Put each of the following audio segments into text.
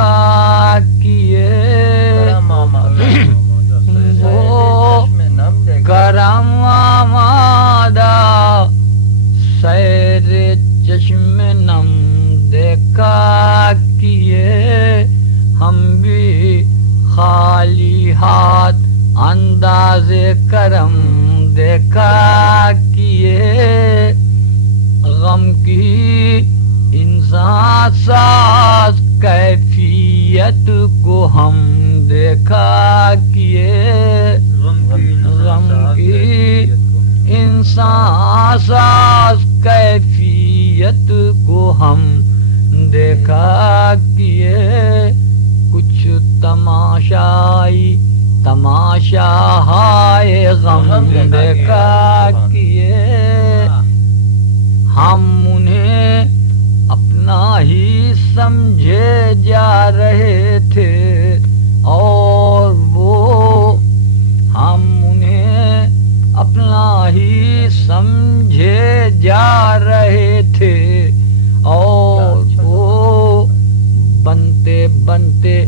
دیکھا کیے وہ کرم آمادہ سیر چشم نم دیکھا کیے ہم بھی خالی ہاتھ انداز کرم دیکھا کیے غم کی انسان ساز کیفیت کو ہم دیکھا کیے غم کی انسان ساز کیفیت کو ہم دیکھا کیے کچھ تماشائی تماشا ہائے غم دیکھا کیے ہم انہیں اپنا ہی سمجھے جا رہے تھے اور وہ ہم انہیں اپنا ہی سمجھے جا رہے تھے اور وہ بنتے بنتے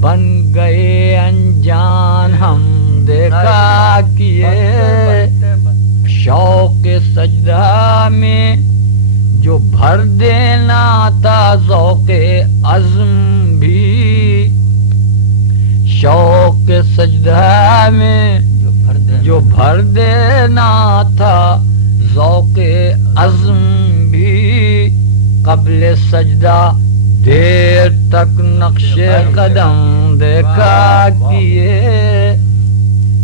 بن گئے انجان ہم دیکھا کیے شوق سجدہ میں جو بھر دینا تھا ذوق عزم بھی شوق سجدہ میں جو بھر دینا تھا ذوق عزم بھی قبل سجدہ دیر تک نقش قدم دیکھا کیے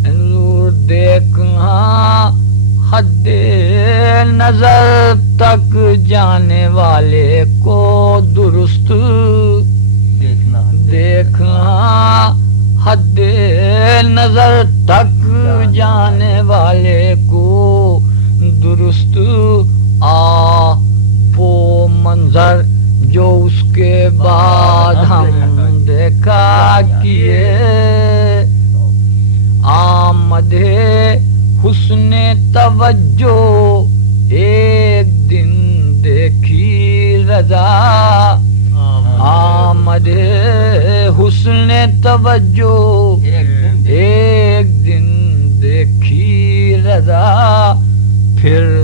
نور دیکھنا حد نظر تک جانے والے کو درست دیکھنا حد نظر تک جانے والے کو درست وہ منظر جو اس کے بعد ہم دیکھا کیے آمد حسن توجہ ایک دن دیکھی رضا آمد حسن توجہ ایک دن دیکھی رضا پھر